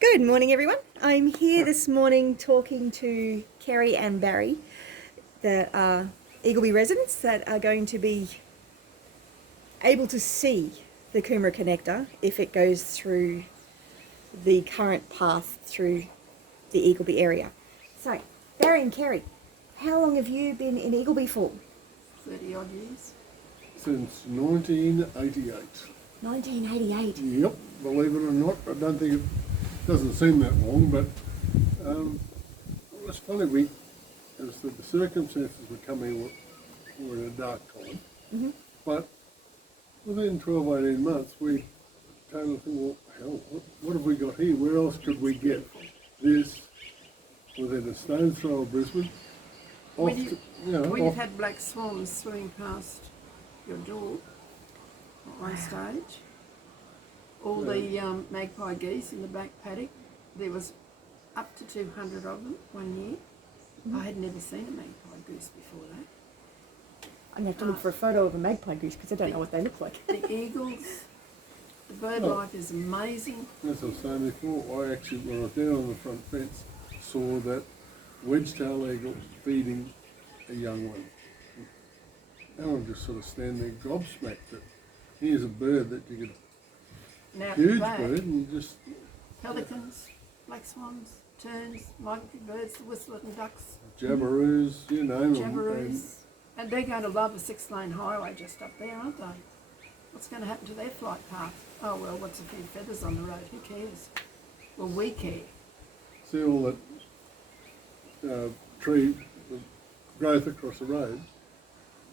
Good morning, everyone. I'm here this morning talking to Kerry and Barry, the Eagleby residents that are going to be able to see the Coomera connector if it goes through the current path through the Eagleby area. So, Barry and Kerry, how long have you been in Eagleby for? 30 odd years. Since 1988. 1988. Yep, believe it or not, I don't think it doesn't seem that long, but it was funny. As the circumstances were coming, were in a dark time. Mm-hmm. But within 12, 18 months, we kind of think, well, hell, what have we got here? Where else could we get this within a stone's throw of Brisbane? When you've had black swans swimming past your door at one stage, all the magpie geese in the back paddock, there was up to 200 of them one year. I had never seen a magpie goose before that. I'm going to have to look for a photo of a magpie goose because I don't know what they look like. The eagles, the bird life is amazing. As I was saying before, I actually, when I was down on the front fence, saw that wedge-tailed eagle feeding a young one. And I'm just sort of standing there gobsmacked that here's a bird that you could, Now huge back, bird, and just, pelicans, black swans, terns, migratory birds, the whistlet and ducks, jabberoos, you name them. jabberoos. And they're going to love a 6-lane highway just up there, aren't they? What's going to happen to their flight path? Oh well, what's a few feathers on the road? Who cares? Well, we care. See all that tree growth across the road,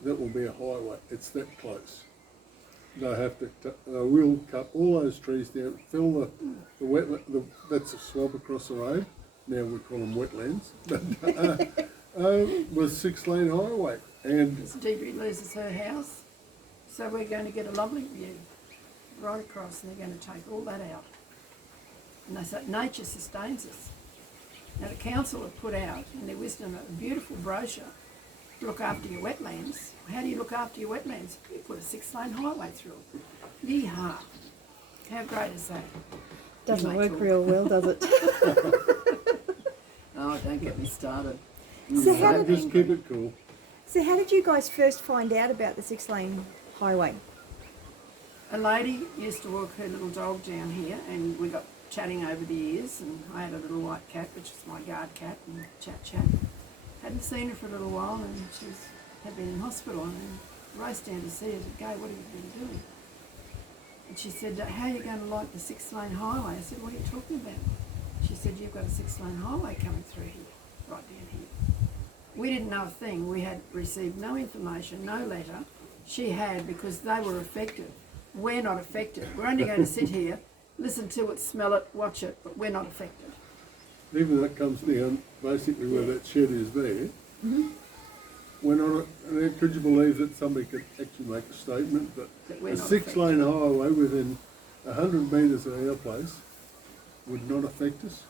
that will be a highway. It's that close. They have to, they will cut all those trees down, fill the wetland, that's a swamp across the road. Now we call them wetlands, with 6-lane highway. And Deirdre loses her house, so we're going to get a lovely view right across, and they're going to take all that out. And they say nature sustains us. Now the council have put out, in their wisdom, a beautiful brochure. Look after your wetlands. How do you look after your wetlands? You put a 6-lane highway through it. Yeehaw! How great is that? Doesn't You work make real well, does it? Oh, don't get me started. So how did just keep it cool. So how did you guys first find out about the 6-lane highway? A lady used to walk her little dog down here, and we got chatting over the years, and I had a little white cat, which is my yard cat, and chat. Hadn't seen her for a little while, and she had been in hospital, and I raced down to see her. I said, "Gay, what have you been doing?" And she said, "How are you going to like the 6-lane highway?" I said, "What are you talking about?" She said, "You've got a 6-lane highway coming through here, right down here." We didn't know a thing. We had received no information, no letter. She had, because they were affected. We're not affected. We're only going to sit here, listen to it, smell it, watch it, but we're not affected. Even that comes down basically where that shed is there. Mm-hmm. We're not, could you believe that somebody could actually make a statement that We're a not 6-lane highway within 100 metres of our place would not affect us?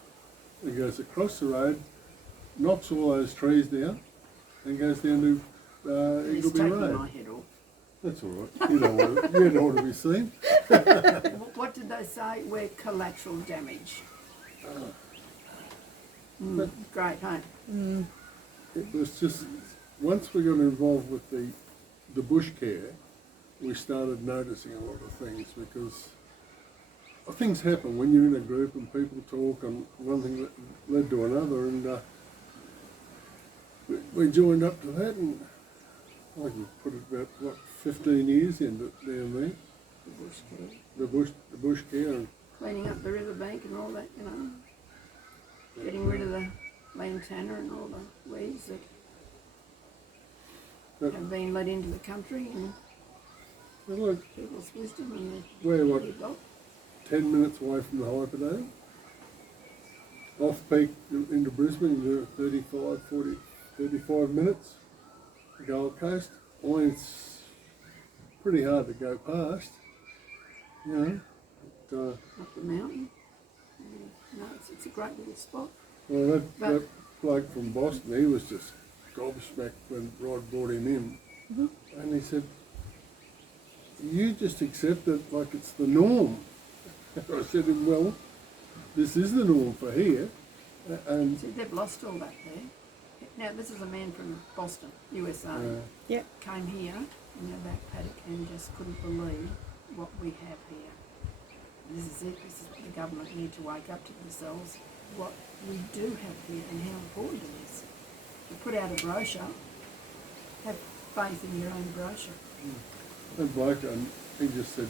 It goes across the road, knocks all those trees down, and goes down to It's Eagleby taking Road. my head off. That's all right. You don't want to be seen. What did they say? We're collateral damage. Great, huh? It was just, once we got involved with the bush care, we started noticing a lot of things, because things happen when you're in a group and people talk, and one thing led to another, and we joined up to that, and I can put it about 15 years into it down there. The bush care. The bush care, and Cleaning up the riverbank and all that, you know. Getting rid of the lantana and all the weeds that have been let into the country, and look, people's wisdom and we're what, their dog. 10 minutes away from the Hyperdome. Off peak into Brisbane, you do 35 minutes. The Gold Coast. Well, it's pretty hard to go past, you know. Up the mountain. No, it's a great little spot. Well, that bloke from Boston, he was just gobsmacked when Rod brought him in. Mm-hmm. And he said, "You just accept it like it's the norm." I said to him, "Well, this is the norm for here. And See, they've lost all that there. Now, this is a man from Boston, USA. Yep. Came here in our back paddock and just couldn't believe what we have here. This is it. This is what the government need to wake up to themselves, what we do have here and how important it is. To put out a brochure, have faith in your own brochure. that bloke, and he just said,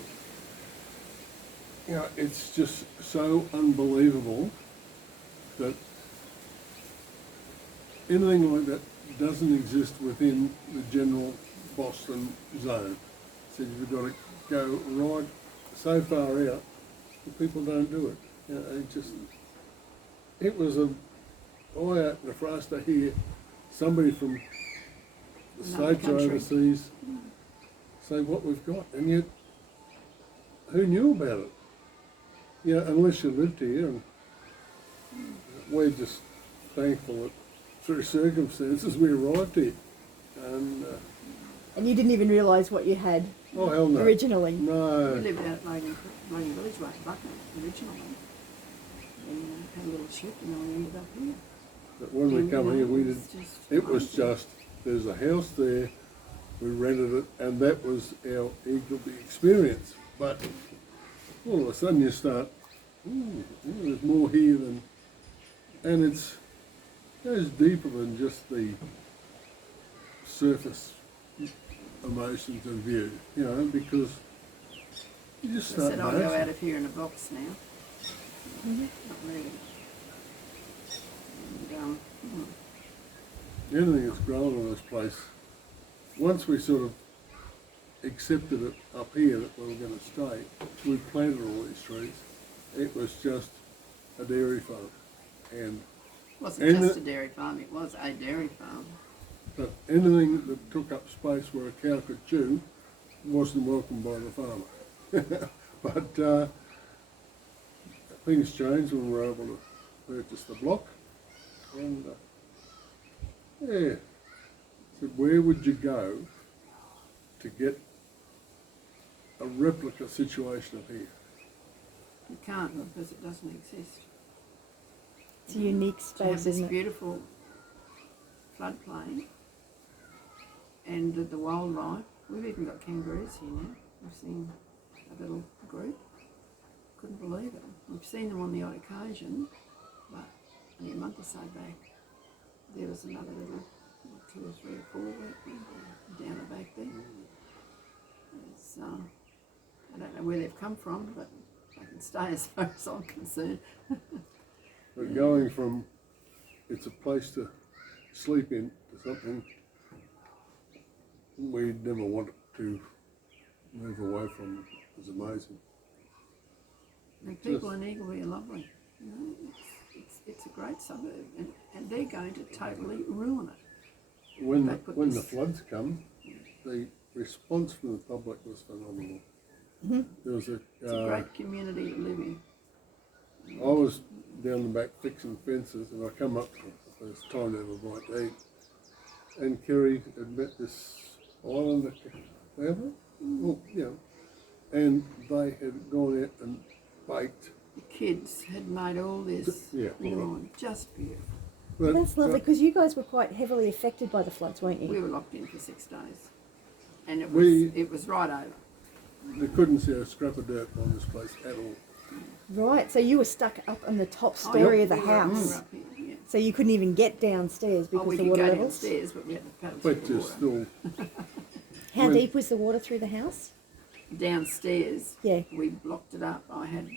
you know, it's just so unbelievable that anything like that doesn't exist within the general Boston zone. He said you've got to go right so far out that people don't do it. You know, it was a eye-opener for us to hear somebody from the Another States or country. overseas say what we've got, and yet who knew about it? You know, unless you lived here, and we're just thankful that through circumstances we arrived here. And And you didn't even realise what you had oh hell no, originally. We no, lived out at Logan Village Way, Buckner, originally. And had a little ship and then we ended up here. but when we And, come you know, here, we it's did. just It was amazing. just there's a house there. We rented it, and that was our Eagleby experience. But all of a sudden, you start. There's more here than, and it goes deeper than just the surface emotions and view, you know, because you just I start said I'll go noticing. out of here in a box now. Not really. And, Anything that's grown in this place, once we sort of accepted it up here that we were going to stay, we planted all these trees. It was just a dairy farm, and it wasn't And just the- a dairy farm, it was a dairy farm. but anything that took up space where a cow could chew wasn't welcomed by the farmer. But things changed when we were able to purchase the block, and yeah, so where would you go to get a replica situation of here? You can't because it doesn't exist. It's a unique To have space, this isn't it? beautiful floodplain and the wildlife. We've even got kangaroos here now. We've seen a little group. Couldn't believe it. We've seen them on the odd occasion, but only a month or so back, there was another little 2 or 3 or 4 down the back there. It's, I don't know where they've come from, but they can stay as far as I'm concerned. But going from it's a place to sleep in to something we never wanted to move away from is amazing. And people in Eagleby are lovely. You know, it's a great suburb, and they're going to totally ruin it. When They put the this- floods come, the response from the public was phenomenal. There was It's a great community to live in. I was down the back fixing fences, and I come up for the first time to have a bite to eat. And Kerry had met this islander family, well, you know, and they had gone out and baked. The kids had made all this Yeah. lawn just beautiful. But, That's lovely, because you guys were quite heavily affected by the floods, weren't We you? were locked in for 6 days, and We- it was right over. they couldn't see a scrap of dirt on this place at all. Right, so you were stuck up on the top story of the We were house. up here, yeah. So you couldn't even get downstairs because We the could water go levels? downstairs, but we had to paddle But through the just water. still, How when- deep was the water through the house? Downstairs, Yeah. we blocked it up. I had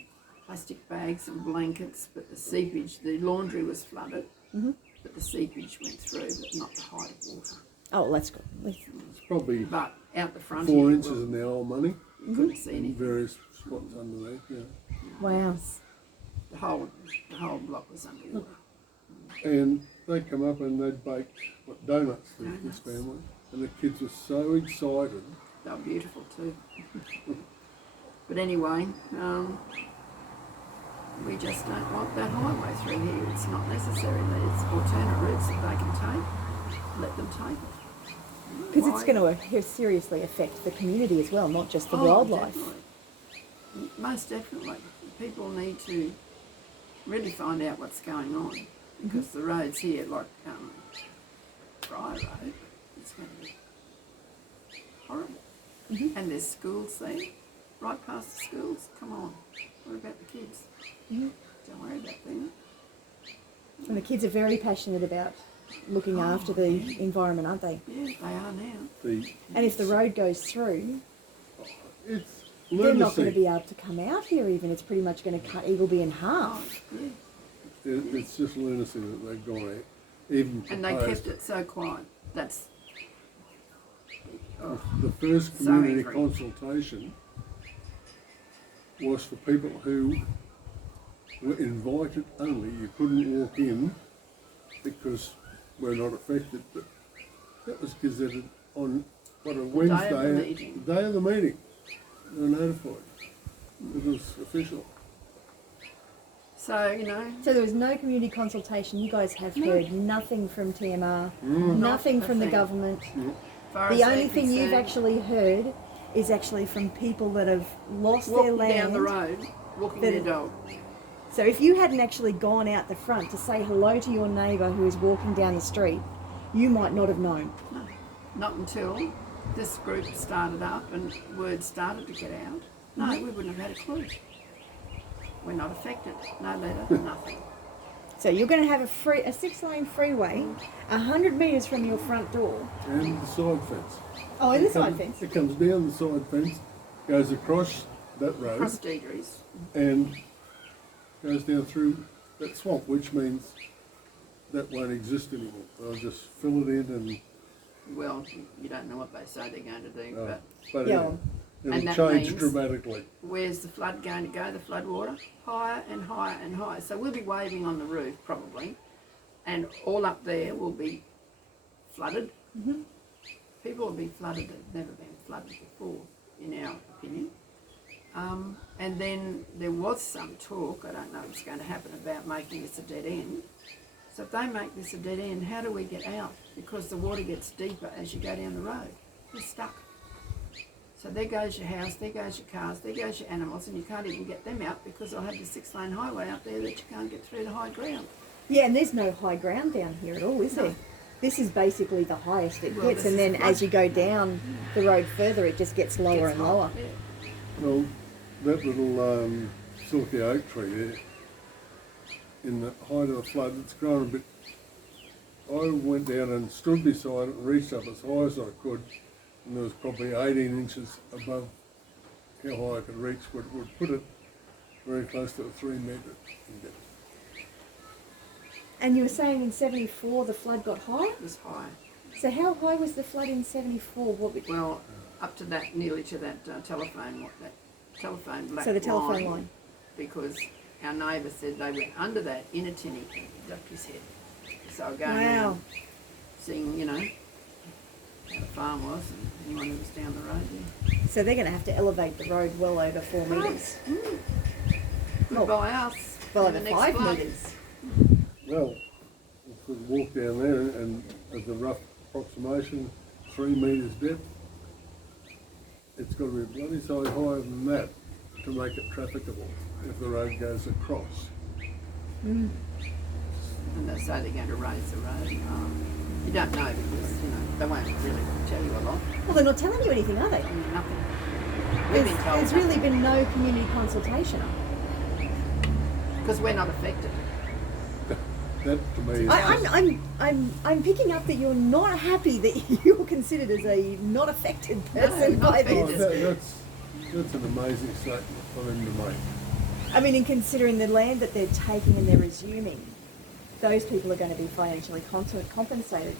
plastic bags and blankets, but the seepage, the laundry was flooded, but the seepage went through, but not the height of water. Oh, well, that's good. it's probably But out the front 4 here, inches in the old money, you couldn't see in anything. various spots underneath, yeah. Wow. The whole block was underwater. And they'd come up and they'd bake donuts for this Donuts. family, and the kids were so excited. They were beautiful too. But anyway, we just don't want that highway through here. It's not necessary. There's alternate routes that they can take. Let them take it. Because it's Why? going to seriously affect the community as well, not just the Oh, wildlife. definitely. Most definitely. People need to really find out what's going on, because the roads here, like Briar Road, it's going to be horrible. And there's schools there, right past the schools. Come on, what about the kids? Don't worry about them. And the kids are very passionate about looking after the environment, aren't they? Yeah, they are now. And if the road goes through, It's they're not going to lunacy. be able to come out here even. It's pretty much going to cut Eagleby in half. Yeah. It's just lunacy that they've gone out. Even And they proposed kept it so quiet. That's the first So community angry. consultation was for people who were invited only. You couldn't walk in because we're not affected. But that was gazetted on what, a Wednesday, meeting. the day of the meeting. They were notified. It was official. so, you know, So there was no community consultation. You guys have heard nothing from TMR, Mm. nothing Not a from the thing. government. far The as only they're thing you've concerned, actually heard is actually from people that have lost their walking land. down the road, walking that- their dog. So if you hadn't actually gone out the front to say hello to your neighbour who is walking down the street, you might not have known. No, not until this group started up and word started to get out. No, we wouldn't have had a clue. We're not affected. No letter, nothing. So you're going to have a 6-lane freeway 100 metres from your front door. And the side fence. Oh, and the It side comes- fence. It comes down the side fence, goes across that road, Across Deidre's. and goes down through that swamp, which means that won't exist anymore. They'll just fill it in and Well, you don't know what they say they're going to do, but Yeah. it'll And that change means- dramatically. where's the flood going to go, the flood water? Higher and higher and higher. So we'll be waving on the roof probably, and all up there will be flooded. People will be flooded that've never been flooded before, in our opinion. And then there was some talk, I don't know what's going to happen, about making this a dead end. So if they make this a dead end, how do we get out? Because the water gets deeper as you go down the road. We're stuck. So there goes your house, there goes your cars, there goes your animals, and you can't even get them out because they'll have the 6-lane highway out there that you can't get through the high ground. Yeah, and there's no high ground down here at all, is No. there? This is basically the highest it Well, gets, this and is then the as you go down the road further, it just gets lower Gets and hot, lower. yeah. Well, that little silky oak tree there, in the height of the flood, it's grown a bit. I went down and stood beside it and reached up as high as I could, and there was probably 18 inches above how high I could reach, would put it very close to a 3-metre depth. And you were saying in 74 the flood got high? It was high. So how high was the flood in 74? Well, up to that, nearly to that telephone black So the telephone line. Because our neighbour said they went under that in a tinny and he ducked his head. So I go Wow. and seeing, you know, how the farm was and anyone who was down the road there. So they're going to have to elevate the road well over 4 metres. Goodbye us. Well, in the over next 5 flood. metres. Well, if we walk down there and as a rough approximation, 3 metres depth, it's got to be bloody size higher than that to make it trafficable if the road goes across. And they say they're going to raise the road. You don't know because, you know, they won't really tell you a lot. Well, they're not telling you anything, are they? Nothing. We've been told There's really been no community consultation. because we're not affected. That to me is I'm picking up that you're not happy that you're considered as a not affected person not by affected. this. that's an amazing statement for them to make. I mean, in considering the land that they're taking and they're resuming, those people are going to be financially compensated.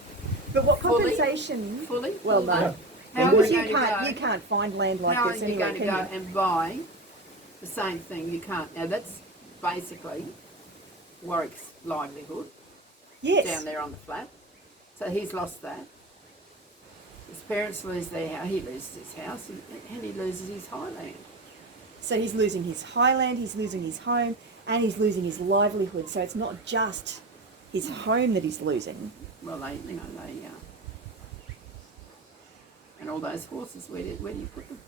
But what Fully? compensation? Fully? Well, Full no. day? How are Because you you going to can't, go? you can't find land like How are this you anyway, going to can go you? and buy the same thing? You can't. Now that's basically Warwick's livelihood Yes. down there on the flat. So he's lost that. His parents lose their house. He loses his house and he loses his highland. So he's losing his highland, he's losing his home, and he's losing his livelihood. So it's not just his home that he's losing. Well, they and all those horses. Where do you put them?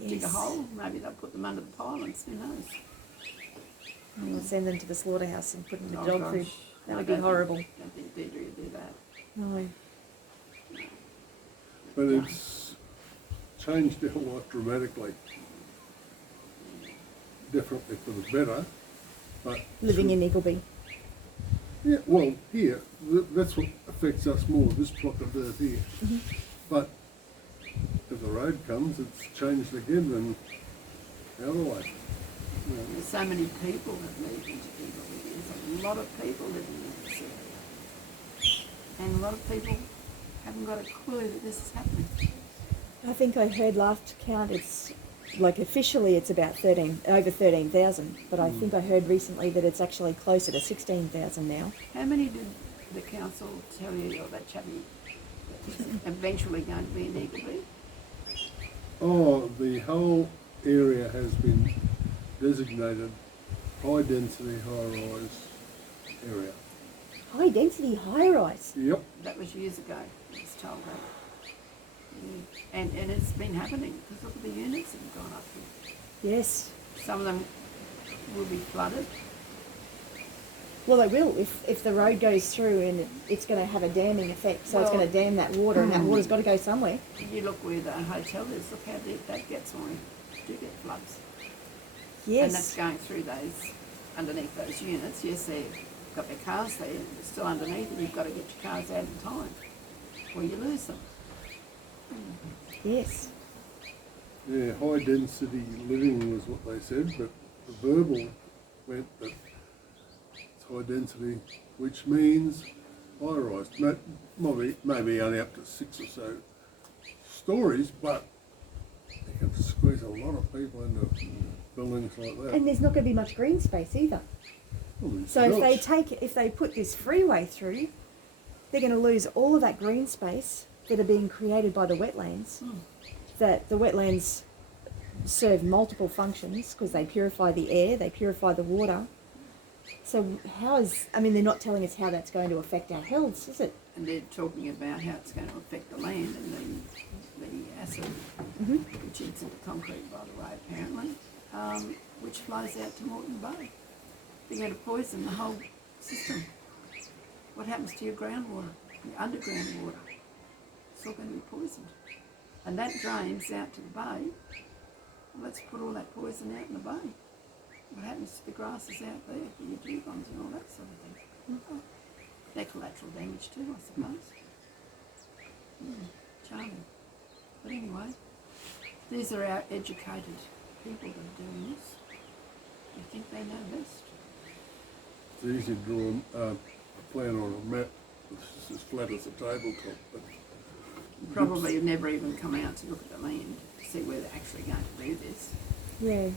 Dig a Yes. hole. Maybe they'll put them under the pylons. Who knows? Or send them to the slaughterhouse and put them Oh, with dog food. gosh. That I would be don't horrible. Don't think Deirdre would do that. No. But it's changed our life dramatically. Definitely for the better, but Living in Eagleby. yeah, well, here that's what affects us more. This block of dirt here, but if the road comes, it's changed again and the other way. You know, There's so many people that moved into Eagleby. There's a lot of people living in this area. And a lot of people haven't got a clue that this is happening. I think I heard last count it's like officially it's about over 13,000, but I think I heard recently that it's actually closer to 16,000 now. How many did the council tell you, or that chappie, that is eventually going to be in Eagleby? oh, the whole area has been designated high density, high rise area. High density, high rise. Yep. That was years ago, I was told that. Yeah. And it's been happening, because look at the units that have gone up here. Yes. Some of them will be flooded. Well, they will if the road goes through, and it's going to have a damming effect. So it's Well- going to dam that water, and that water's got to go somewhere. You look where the hotel is, look how deep that gets when we do get floods. And that's Yes. going through those, underneath those units. Yes, they've got their cars there, but still underneath, and you've got to get your cars out in time, or you lose them. Yes. Yeah, high density living was what they said, but the verbal went that it's high density, which means high rise. Maybe only up to 6 or so stories, but you can squeeze a lot of people into buildings like that. And there's not going to be much green space either. Well, there's So zilch. if they put this freeway through, they're going to lose all of that green space that are being created by the wetlands. That the wetlands serve multiple functions because they purify the air, they purify the water. So they're not telling us how that's going to affect our health, is it? And they're talking about how it's going to affect the land and the acid, which eats into concrete, by the way, apparently, which flows out to Moreton Bay. They're going to poison the whole system. What happens to your groundwater, your underground water? It's all going to be poisoned. And that drains out to the bay. Well, let's put all that poison out in the bay. What happens to the grasses out there, for your dugongs and all that sort of thing? They're collateral damage too, I suppose. Charming. But anyway, these are our educated people that are doing this. They think they know best. It's easy to draw a plan on a map that's as flat as a tabletop, but Probably have never even come out to look at the land to see where they're actually going to do this. Yeah.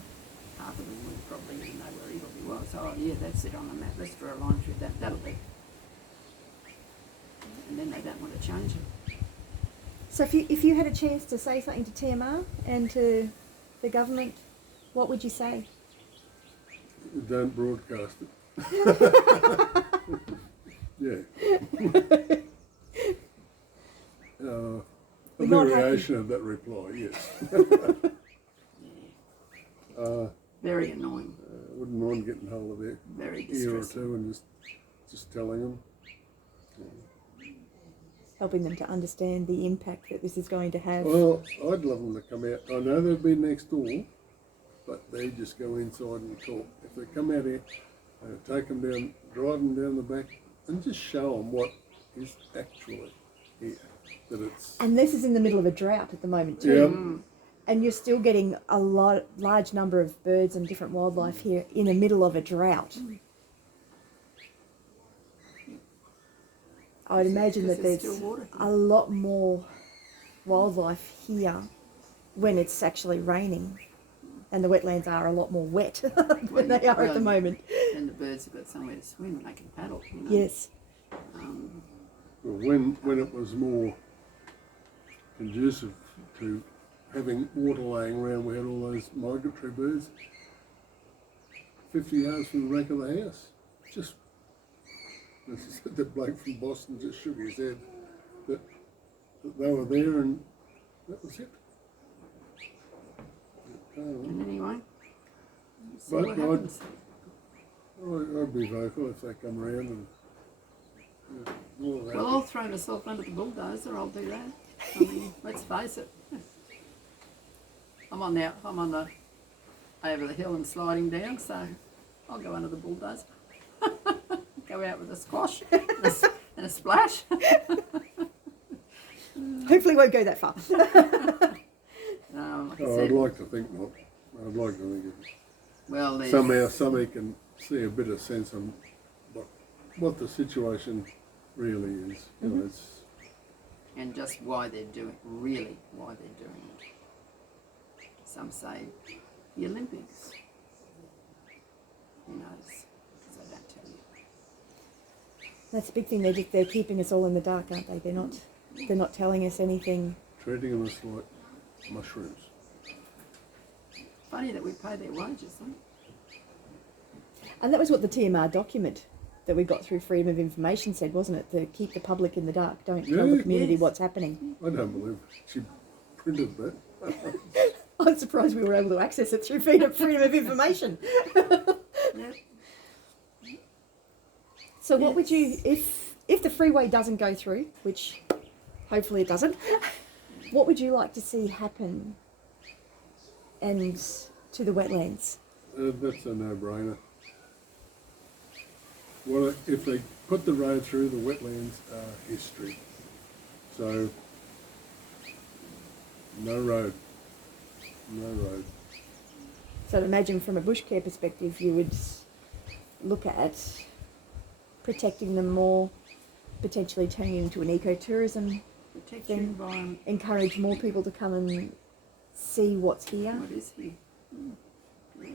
Half of them would probably even know where Eagleby was. Oh yeah, that's it on the map. Let's draw a line through that. That'll be. And then they don't want to change it. So if you had a chance to say something to TMR and to the government, what would you say? don't broadcast it. Yeah. A We're not variation of that reply, yes. Yeah. Very annoying. Wouldn't mind getting hold of their Very ear or distressing. two and just telling them. Helping them to understand the impact that this is going to have. Well, I'd love them to come out. I know they'd be next door, but they just go inside and talk. If they come out here, take them down, drive them down the back, and just show them what is actually here. That it's And this is in the middle of a drought at the moment too. yeah, And you're still getting a large number of birds and different wildlife here in the middle of a drought. I would imagine that Because there's there's still water here. a lot more wildlife here when it's actually raining. And the wetlands are a lot more wet than they are at the moment. And the birds have got somewhere to swim and they can paddle. You know? Yes. well, when it was more conducive to having water laying around, we had all those migratory birds 50 yards from the back of the house. Just the bloke from Boston just shook his head that they were there and that was it. And anyway, see But what I'd- happens. I'd be vocal if they come around and more than Well, happy. I'll throw myself under the bulldozer. I'll do that. I mean, let's face it. I'm on the over the hill and sliding down, so I'll go under the bulldozer. Go out with a squash and a splash. Hopefully, won't go that far. Like I Oh, said, I'd like to think not. I'd like to think well, there's, somehow somebody can see a bit of sense on what the situation really is. You know, it's and just why they're doing it. Some say the Olympics. Who knows? Because I don't tell you. That's a big thing. They're keeping us all in the dark, aren't they? They're not telling us anything. treating us like mushrooms. Funny that we pay their wages, huh? And that was what the TMR document that we got through Freedom of Information said, wasn't it? To keep the public in the dark. Don't tell the Yeah. community Yes. what's happening. I don't believe she printed that. I'm surprised we were able to access it through Freedom of Information. Yeah. So what would you, if the freeway doesn't go through, which hopefully it doesn't, what would you like to see happen and to the wetlands? That's a no-brainer. Well, if they put the road through, the wetlands are history. So, no road. No road. So I'd imagine from a bush care perspective, you would look at protecting them more, potentially turning it into an ecotourism, Protect your Then- environment. encourage more people to come and see what's here. What is here? Yeah.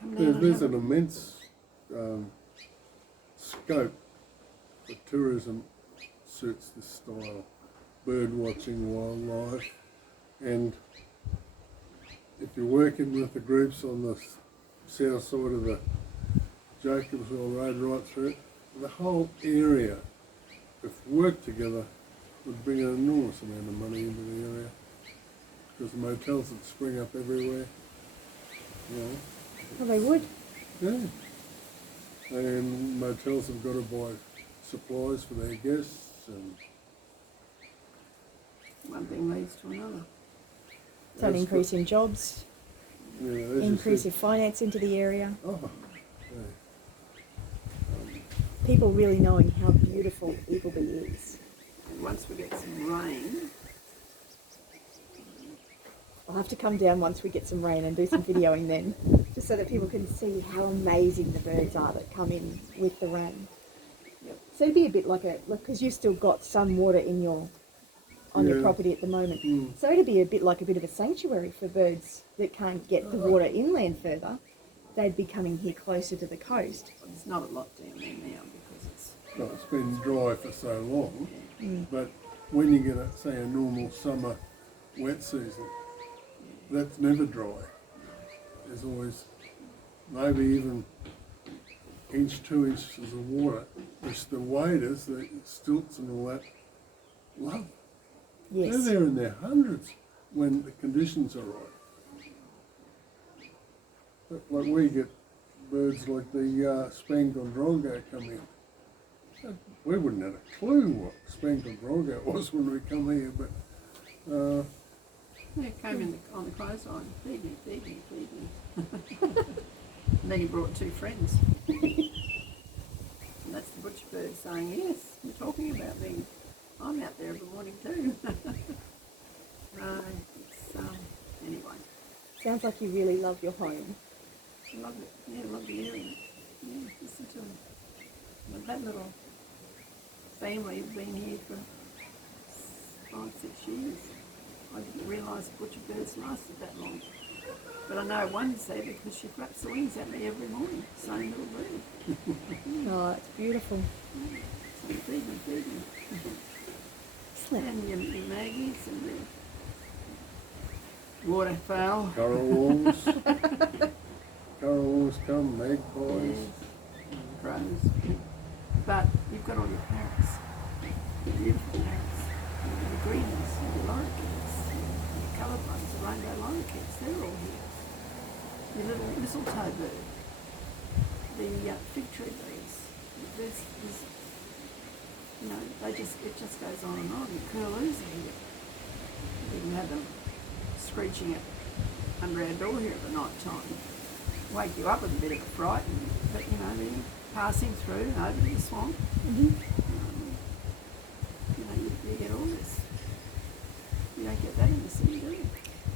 Come down and There's have an a- immense scope for tourism suits this style. Bird watching, wildlife, and if you're working with the groups on the south side of the Jacobswell Road right through, the whole area, if worked together, would bring an enormous amount of money into the area. Because the motels would spring up everywhere. You know. Well, they would. Yeah. And motels have got to buy supplies for their guests, and One thing leads to another. So an That's increase in jobs, you know, as you increase said- of finance into the area, Oh, yeah. people really knowing how beautiful Eagleby is. And once we get some rain, I'll have to come down once we get some rain and do some videoing then, just so that people can see how amazing the birds are that come in with the rain. Yep. So it'd be a bit like because you've still got some water in on your Yeah. property at the moment. Mm. So it'd be a bit of a sanctuary for birds that can't get the water inland further. They'd be coming here closer to the coast. there's not a lot down there now because it's Well, it's been dry for so long, Mm. but when you get, say, a normal summer wet season, that's never dry. There's always maybe even inch, 2 inches of water, which the waders, the stilts and all that, love. Yes. They're there in their hundreds when the conditions are right. Like we get birds like the spangled drongo come in. We wouldn't have a clue what spangled drongo was when we come here, but they came in on the clothesline, feed me, feed me, feed me. And then he brought 2 friends. And that's the butcher bird saying, yes, you're talking about me. I'm out there every morning too. It's, anyway, Sounds like you really love your home. I love it. Yeah, I love the area. Yeah, listen to them. Well, that little family have been here for 5, 6 years. I didn't realise butcher birds lasted that long. But I know one's there because she flaps the wings at me every morning. Same little bird. Oh, it's beautiful. So feed me, feed me. Excellent. And your maggies and the waterfowl. currawongs, currawongs come, magpies. Crows. But you've got all your parrots. Your beautiful parrots. The greenies, your lorikeets, your coloured ones, the rainbow lorikeets, they're all here. Your little mistletoe bird. the fig tree leaves. There's, you know, it just goes on and on. The curlews are here. We even have them screeching it under our door here at the night time. Wake you up with a bit of a fright, but you know, they're passing through over to the swamp. Mm-hmm. You know, you get all this. You don't get that in the city, do you?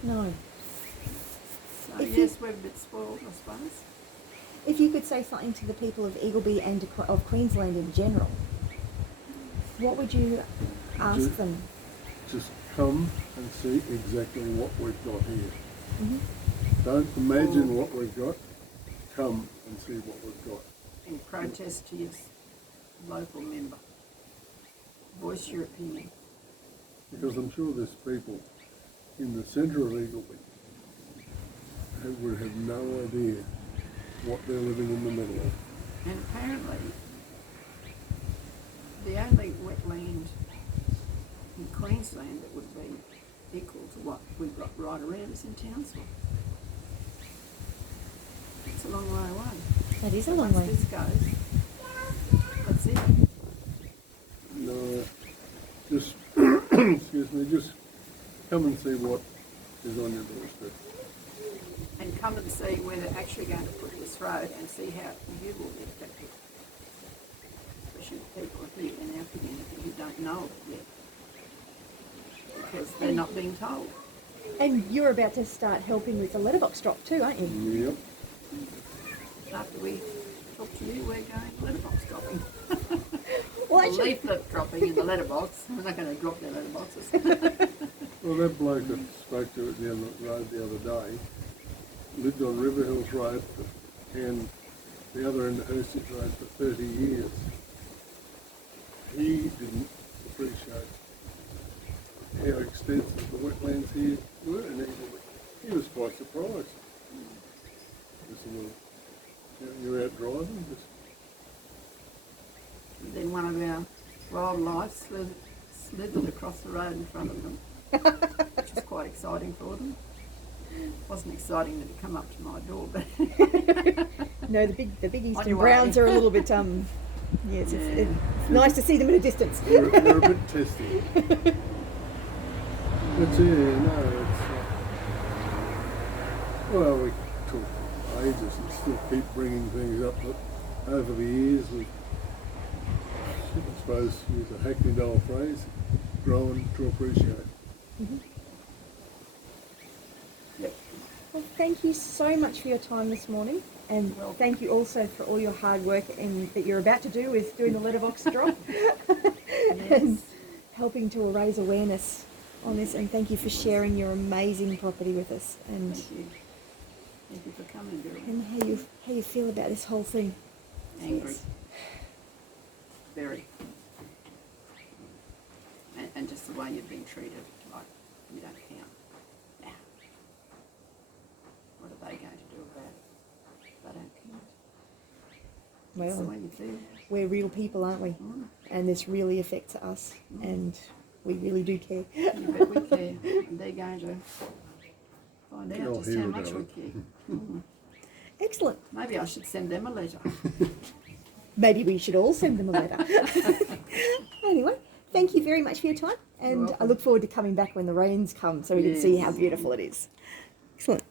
No. So If yes, we're a bit spoiled, I suppose. If you could say something to the people of Eagleby and of Queensland in general, what would you ask them? Just come and see exactly what we've got here. Mm-hmm. Don't imagine what we've got. Come and see what we've got. And protest to your local member. Voice your opinion. Because I'm sure there's people in the centre of Eagleby who would have no idea what they're living in the middle of. And apparently, the only wetland in Queensland that would be equal to what we've got right around us in Townsville. It's a long way away. That is a long Once way. this goes, that's it. No, just, excuse me, just come and see what is on your doorstep. And come and see where they're actually going to put this road and see how you will be affected. Especially the people here in our community who don't know it yet. Because they're not being told. And you're about to start helping with the letterbox drop too, aren't you? Yep. After we talk to you, we're going letterbox dropping. Well, Or actually, leaflet dropping in the letterbox. We're not going to drop their letterboxes. Well, that bloke that spoke to at the end of the road the other day lived on River Hills Road and the other end of Hurst's Road for 30 years. He didn't appreciate how extensive the wetlands here were in Eagleby. He was quite surprised. Just a little, you know, you're out driving, just Then one of our wildlife slithered across the road in front of them, which was quite exciting for them. Wasn't exciting that it come up to my door, but no, the big On eastern your browns way. are a little bit yes, it's nice to see them at a distance. they're a bit testy. But yeah, no, it's well, we talk ages and still keep bringing things up that over the years we've, I suppose, use a hackneyed old phrase, grown to appreciate. yep. Well, thank you so much for your time this morning, and You're welcome. thank you also for all your hard work that you're about to do with doing the letterbox drop and Yes. helping to raise awareness on this. And thank you for sharing your amazing property with us and Thank you. Thank you for coming, Bill. and how you feel about this whole thing. Angry. Yes. Very. And just the way you've been treated, like you don't count. Now, what are they going to do about it? They don't count. That's the Well, way you feel. we're real people, aren't we? Mm. And this really affects us, and we really do care. You bet we care. And they're going to find out They'll just hear how much about we it. care. Mm. Excellent. Maybe I should send them a letter. Maybe we should all send them a letter. Anyway, thank you very much for your time, and I welcome. look forward to coming back when the rains come so we can see how Yes. beautiful it is. Excellent.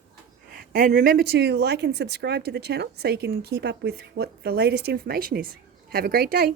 And remember to like and subscribe to the channel so you can keep up with what the latest information is. Have a great day.